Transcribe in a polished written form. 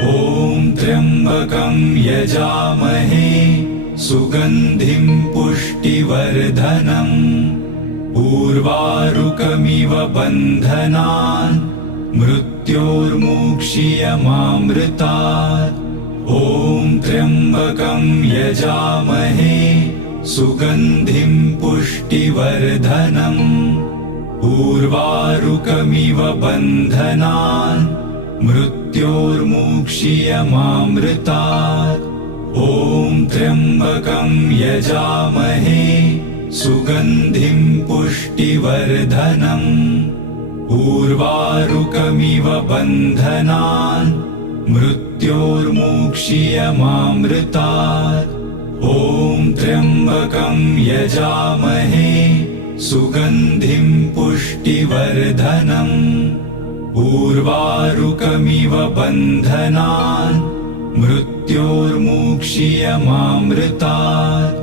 ॐ त्र्यम्बकं यजामहे सुगन्धिं पुष्टिवर्धनम् उर्वारुकमिव बन्धनान् मृत्योर्मुक्षीयमामृतात्। ॐ त्र्यम्बकं यजामहे सुगन्धिं पुष्टिवर्धनम् उर्वारुकमिव बन्धनान् मृत्योर्मुक्षीयमामृतात्। ॐ त्र्यम्बकं यजामहे सुगन्धिं पुष्टिवर्धनम् उर्वारुकमिव बन्धनान् मृत्योर्मुक्षीयमामृतात्। ॐ त्र्यम्बकं यजामहे सुगन्धिं पुष्टिवर्धनम् उर्वारुकमिव बन्धनान् मृत्योर्मुक्षीयमामृतात्।